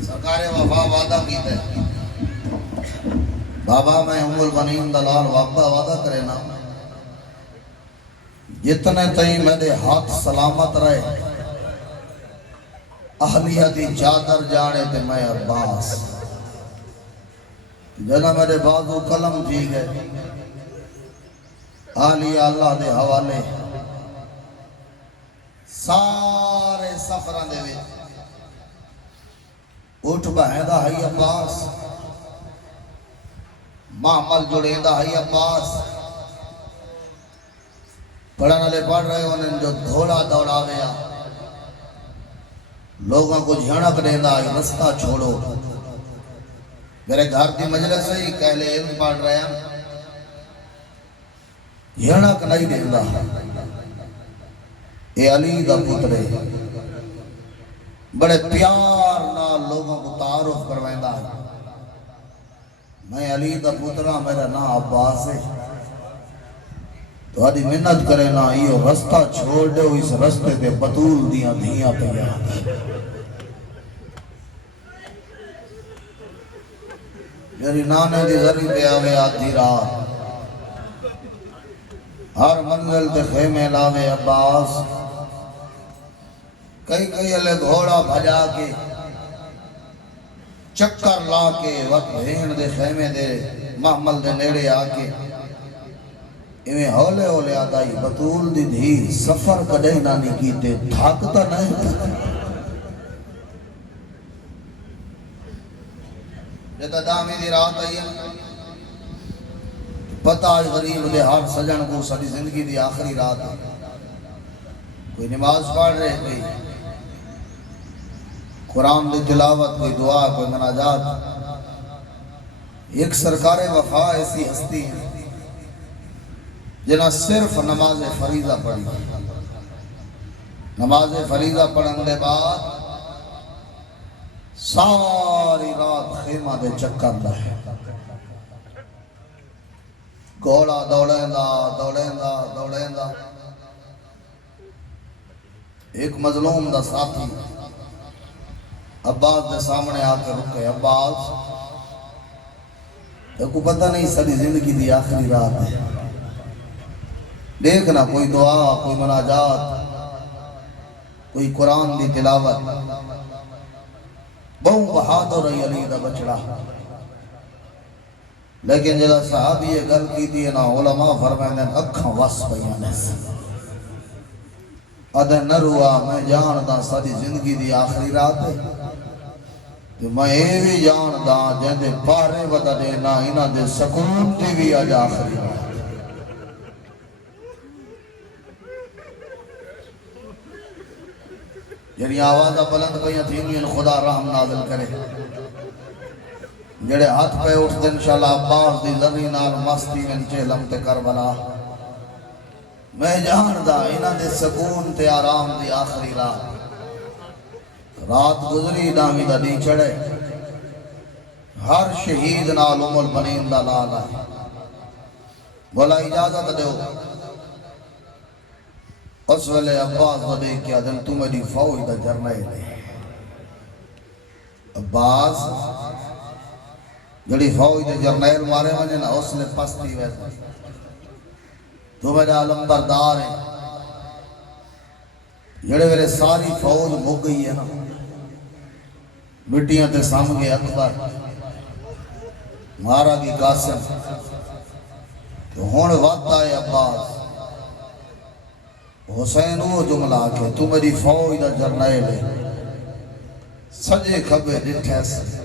سرکار وفا وعدہ کیتا ہے بابا میں البنین دلال وعدہ کرے نا جتنے تئیں میرے ہاتھ سلامت رہے اہلیہ دی چادر جانے تے میں عباس جنا میرے بازو قلم تھی گئے اہلیہ اللہ دے حوالے سارے سفران دے وے اٹھ بہیدہ ہے عباس محمل جڑیندہ ہے عباس پڑھن والے پڑھ رہے انہیں جو گھوڑا دوڑا گیا لوگوں کو جھڑک دینا ہے رستہ چھوڑو میرے گھر کی مجلس سے ہی کہلے علم پڑھ رہے ہیں جھڑک نہیں دینا اے علی دا پترے بڑے پیار نہ لوگوں کو تعارف کروائندہ ہے میں علی دا پترہ میرا نا عباس ہے تو آدھی منت کرے نا یہ رستہ چھوڑ دے اس رستے تے بطول دیاں دھیاں پیا میری نانے دی ذری پہ آوے آدھی رات ہر منزل تے خیمے لاوے عباس کئی علی گھوڑا بھجا کے چکر لا کے وقت بھین دے خیمے دے محمل دے نیڑے آکے ایویں ہولے ہولے آدائی بطول دی دھی سفر کدے نانی کیتے تھاکتا نہیں جتا دامی دی رات آئی پتہ آج غریب دے ہر سجن کو ساری زندگی دی آخری رات ہے کوئی نماز پڑھ رہے کوئی قرآن دی تلاوت کوئی دعا کوئی مناجات ایک سرکار وفا ایسی ہستی ہے جنہاں صرف نماز فریضہ پڑھی نماز فریضہ پڑھن دے بعد ساری رات خیمہ دے چکر رہے گھوڑا دوڑیندہ ایک مظلوم دا ساتھی عباس دے سامنے آ کے رکے عباس کو پتہ نہیں ساری زندگی دی آخری رات ہے دیکھنا کوئی دعا کوئی مناجات کوئی قرآن دی تلاوت بہو بہادر علی دا بچڑا لیکن جدا صحابی یہ گل کی دی نا علماء فرمائیں اکھاں وس پیانے سے ادھے نہ روا میں جاندا ساری زندگی دی آخری رات ہے تو میں یہ بھی جاندا جن دے پارے ودا دینا انہاں دے سکون دی بھی آج آخری رات جنہی آوازہ بلند پہیاں تھیں خدا رحم نازل کرے جڑے ہاتھ پہ اٹھ دے انشاءاللہ عباس دی ذری نال مستی میں چہلم تے کربلا میں جاندا انہاں دے سکون تے آرام دی آخری رات گزری دامی دا نہیں چڑھے ہر شہید نال ام البنین دا لالا بولا اجازت دیو اس ویلے عباس دا دیکھ کیا دن تو میری فوج دا جرنائے لے عباس جڑی فوج دے جرنائل مارے مجھے نا اس نے پستی ویسا تو میرا علم بردار ہے جڑے میرے ساری فوج مک گئی ہے نا مٹیاں تے سامگے اکبر مارا کی قاسم تو ہون وقت آئے عباس حسین وہ جملہ آکے تو میری فوج دا جرنائل ہے سجے کھبے ڈٹھے سے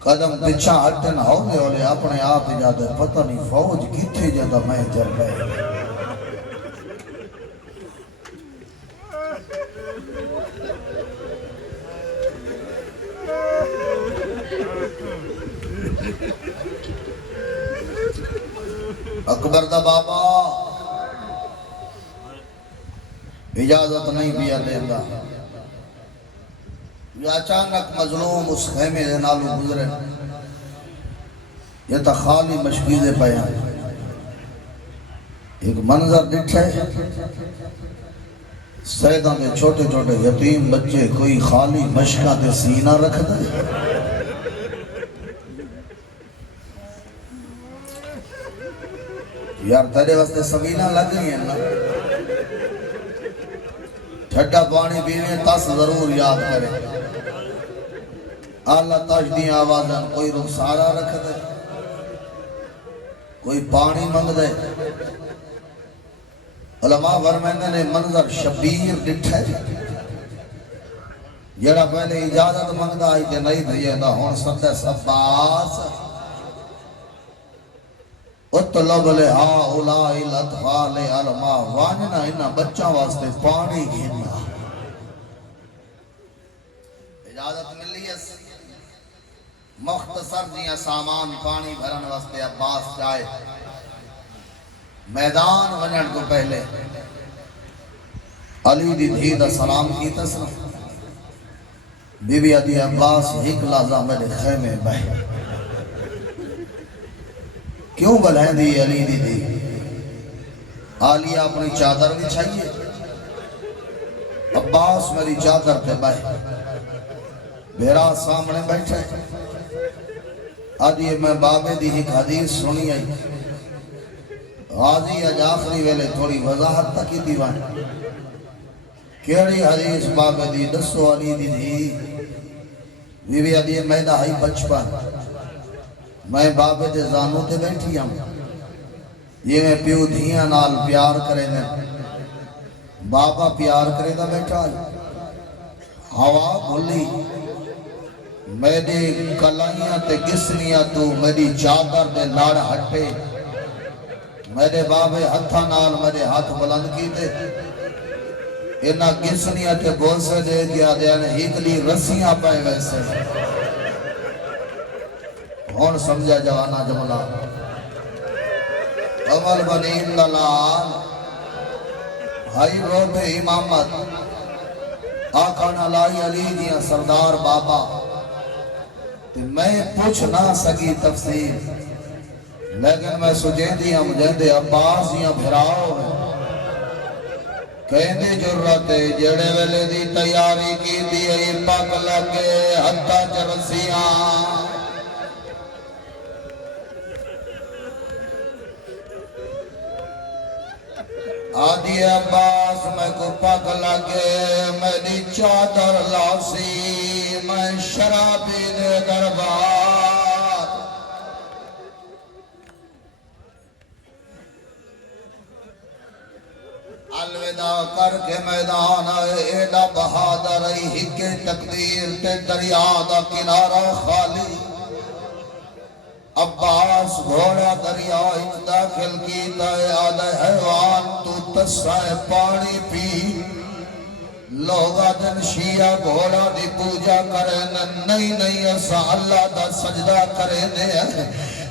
قدم پچھا ہٹن ہولے ہولے اپنے آپ جاتے پتہ نہیں فوج کتھے جاتا میں جرنائل ہے اکبر دا بابا اجازت نہیں پیا دیتا یہ اچانک مظلوم اس خیمے دے نالو گزرے یہ تا خالی مشکیزے پیا ایک منظر ڈٹھے سیدہ میں چھوٹے چھوٹے یتیم بچے کوئی خالی مشکہ دے سینہ رکھ دے یار تیرے واسطے سبینہ لگ گئی ہیں نا ٹھڈا پانی پینے تاس ضرور یاد کرے اللہ تجدی آوازن کوئی رخسارہ رکھ دے کوئی پانی منگ دے علماء فرمائندے نے منظر شبیر ڈٹھے جڑا پہلے اجازت منگدا آئی تے نہیں دئیے دا ہون سدے سباس اطلب لہؤلاء الاطفال الماء، واننا انہاں بچوں واسطے پانی گھننا۔ اجازت ملی ہے مختصر جیاں سامان پانی بھرن واسطے عباس جائے میدان ونجن کو پہلے علی دی دھی دا سلام کی تسنا بی بی ادی عباس ایک لازہ میرے خیمے بہ کیوں بلہیں دی علی دی دی آلیہ اپنی چادر بھی چاہیے عباس میری چادر پہ بہ میرا سامنے بیٹھے آدھی میں بابے دی ایک حدیث سنی آئی غازی اج آخری ویلے تھوڑی وضاحت تک کی دیوان کیڑی حدیث بابے دی دسو علی دی دی بی بی آدھی میں دا ہی بچپن میں بابے دے زانوں تے بیٹھی ہوں یہ میں پیو دھیاں نال پیار کرے نے بابا پیار کرے دا بیٹھا ہوا بھولی میری کلائیاں تے گسنیاں تو میری چادر دے لڑ ہٹے میرے بابے ہتھا نال میرے ہاتھ بلند کی دے انہاں گسنیاں تے بوسے دے گیا دے ہیکلی رسیاں پائے ویسے ہون سمجھا جوانا جملہ عمل بنین دلال ہائی روب امامت آقا نالائی علی دیاں سردار بابا میں پوچھ نہ سکی تفسیر لیکن میں سجین دیاں مجھے عباس دیاں بھراؤ کہندے جرت جڑے ویلے دی تیاری کی دی پاک لگے حتہ چرسیاں آدھی عباس میں کو پاک لگے میری چادر لاسی میں شرابی دے دربار الوداع کر کے میدان آئے ایڈا بہادر ہکے تقدیر تے دریا دا کنارہ خالی عباس گھوڑا دریا داخل کی دائے آدھے حیوان تو تسائے پانی پی لوگا دن شیعہ گھوڑا دی پوجا کرے نہیں ایسا اللہ دا سجدہ کرے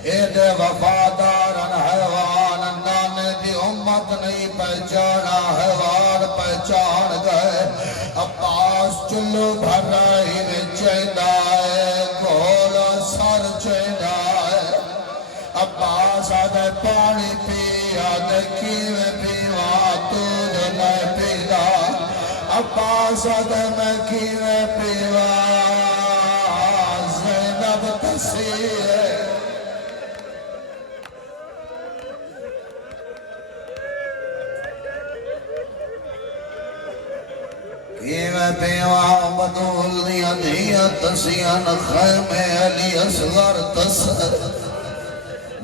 اے دے وفادارن حیوان نانے دی امت نہیں پہچانا حیوان پہچان گئے عباس چلو بھر رہی میں چیدائے گھوڑا سر چیدائے عباس آدھے پانی پی آدھے کیوے پیوا تو جو میں پیدا عباس آدھے میں کیوے پیوا زینب تسیے کیوے پیوا بدول دیا دیا تسیان خیمے علی اصغر تسر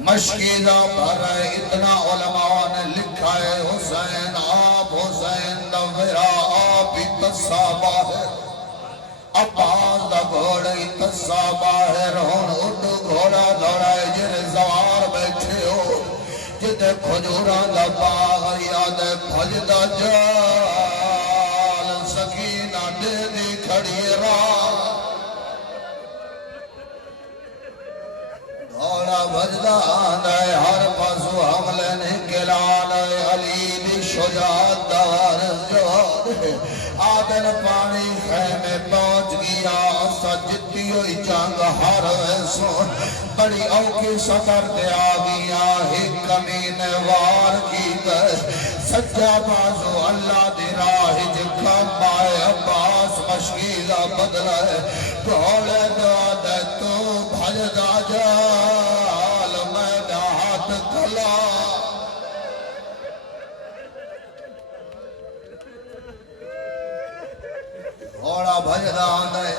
مشکیدہ بھر اتنا علماء نے لکھا ہے حسین آپ حسین دویرہ آپ ہی تسا باہر عباس دا گھوڑی تسا باہر ہون اٹھو گھوڑا دوڑائے جنہیں زوار بیٹھے ہو جتے کھجوران دا باغ یاد بھجدہ جال سکینہ دے دی کھڑی راہ گھوڑا بھجدہ آندھائے ہر پاسو حملے نکلان علی دی شجاعت دار جواد آدن پانی خیمے پہنچ گیا اسا جتی ہوئی جنگ ہر ویسو بڑی اوکی سطر دے آگیا ایک کمین وار کی گئے سجا بازو اللہ دی راہ جکم آئے عباس مشکیزہ بدلائے گھوڑے دعا دے تو بھجدہ جال میں ہاتھ کھلا گھوڑا بھجدہ آندھے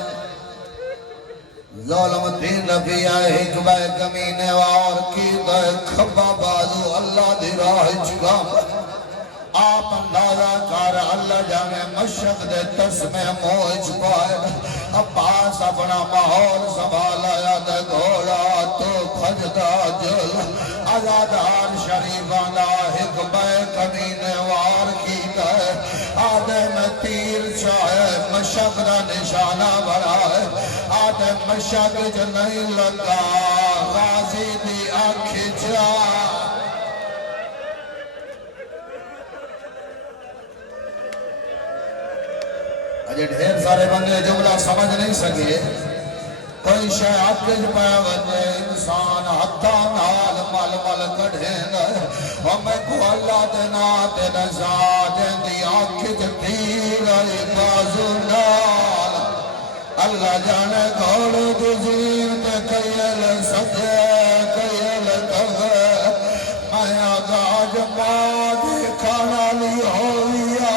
ظلم تین بھی آئے حکمہ کمینے وار کی دے کھبا بازو اللہ دی راہ چکام آپ اندازہ کر اللہ جانے مشق دے تسمے موج پائے عباس اپنا ماحول سنبھالا یا دے گھوڑا تو بھجدہ جل آزادار شریفان دا ایک بے کمینے وار کیتا ہے آدم تیر چاہے مشک دا نشانہ بڑا ہے آدم مشک جو نہیں لگا غازی دی آنکھ جا اجھے ڈھیر سارے بندے جملہ سمجھ نہیں سکے کوئی شے اکج پہ وجے انسان حتہ نال مل مل کڑھیں ہمیں کو اللہ دینا تے نزا دی اکج تیر بازو نال اللہ جانے گھوڑ دی زین تے کئیل سجے کئیل کغے میں آگاج ماں دی کھانا لی ہویا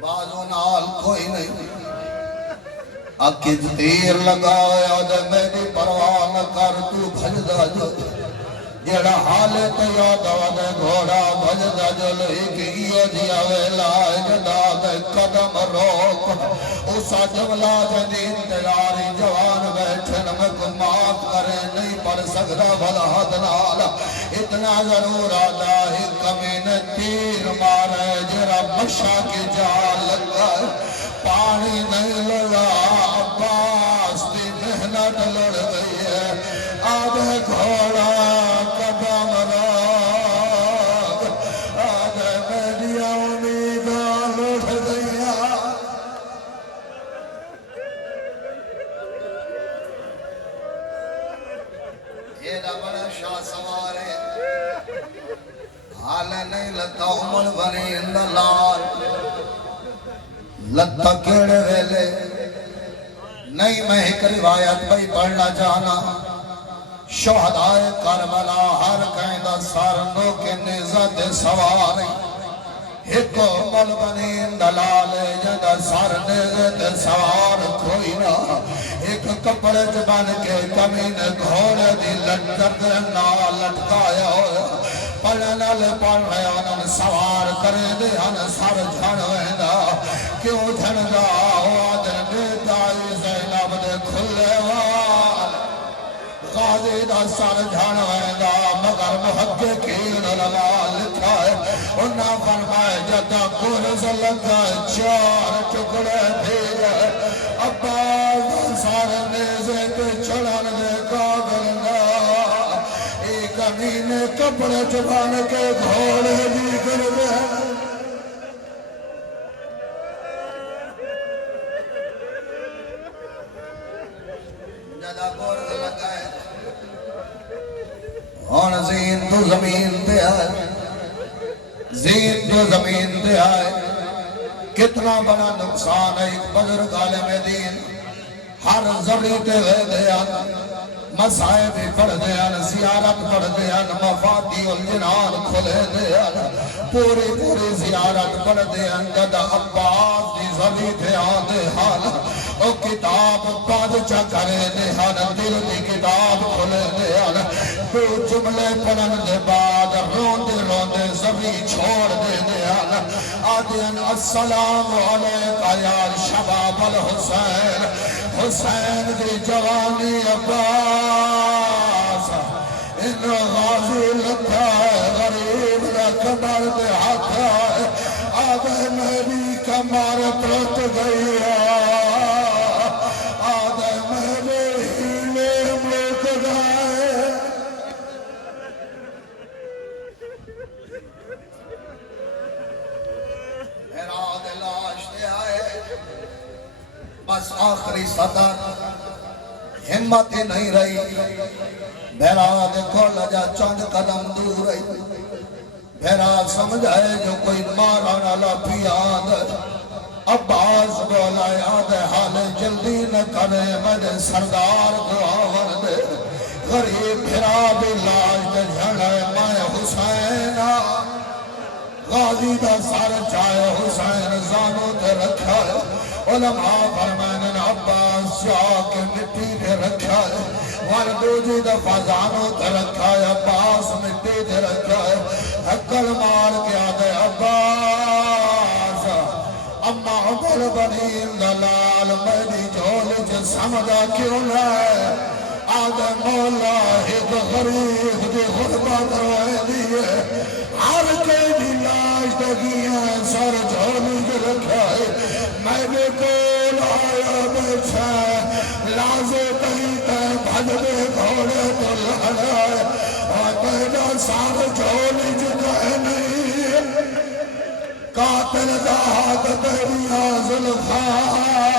بازو نال کوئی نہیں اکیز تیر لگایا دے میری پرواہ نہ کر تو بھجدہ جو جیڑا حالت یاد آدھے گھوڑا بھجدہ جو لئے دیا ویلا جدا دے قدم روک اسا جملہ جدی انتظاری جوان بیٹھن میں کمات کرے نہیں پڑ سکتا بھلا حد نالا اتنا ضرور آدھا ہی کمین تیر مارے جرا مشا کی جال لگا پانی نہیں لگا عباس دی محنت لڑ گئی ہے آدھے گھوڑا قدم روک آدھے میری امیدہ لڑ گئی یہ دا بڑا شاہ سوارے حال نہیں لتا عمر بنی اندلال لتا کیڑے ویلے نہیں میں ایک روایت بھئی پڑھنا جانا شہدائے کربلا ہر قیدہ سارنوں کے نزد سواری ایک عمر بنی اندلال جدہ سار نزد سوار کوئی نہ ایک کپڑے بن کے کمین گھوڑے دی لٹکر نہ لٹکایا ہویا پڑھنال پڑھ رہے انہوں سوار کرے دے ہن سر جھڑ ویندہ کیوں جھڑ گا ہوا دے نیتائی زینب دے کھلے وال غازی دا سر جھڑ ویندہ مگر محققین لگا لکھا ہے انہاں فرمائے جدہ گرز لگا چار ٹکڑے بھیجے عباس دا سر نیزے کے چڑھن دے قابل نہ ایک امین کپڑے چبان کے گھوڑے بھی کر دے جدہ گرز لگا ہے اور زین تو زمین تے آئے زین تو زمین تے آئے کتنا بڑا نقصان ہے ایک بزرگ عالم دین ہر ذری تے ہوئے دیا مسائب پڑھ دیا زیارت پڑھ دیا مفاتی الجنان کھلے دیا پوری پوری زیارت پڑھ دیا جدہ عباس دی ذری تے آدھے حال او کتاب پاد چا کرے دے ہن دل دی کتاب کھلے دے ہن دو جملے پڑھن دے بعد روندے روندے زبی چھوڑ دے دے ہن آدھین السلام علیکہ یا شباب الحسین حسین دی جوانی عباس ان غازی لکھا ہے غریب دا کمر دے ہاتھ ہے آدھے میری کمر پرت گئی ہے بس آخری صدر ہمت نہیں رہی بہرا دیکھو لجا چند قدم دور رہی بہرا سمجھائے جو کوئی ماران اللہ پیاد عباس بولا یاد حال جلدی نہ کرے مجھے سردار کو آور دے غریب بھرا بھی لاش دے جھڑے میں حسین غازی دا سار چاہے حسین زانو تے رکھا ہے علماء فرمائن عباس شاہ کے مٹی دے رکھا ہے وردوجی دا فضانو تے رکھا ہے عباس مٹی دے رکھا ہے حقل مار کے آدھے عباس اما گل بنیم دلال میری جھول جو سمجھا کیوں لائے آدھے مولا ایک غریب دی غربت روئے دیئے ہر کئی دی لاش دگیاں سر جھولی کے رکھا ہے میں نے کول آیا بیچا لازے کہیں تے بھج دے گھوڑے تو لڑا ہے اور میرا سار جھولی جگہ نہیں قاتل دا حق تیری آزل خواہ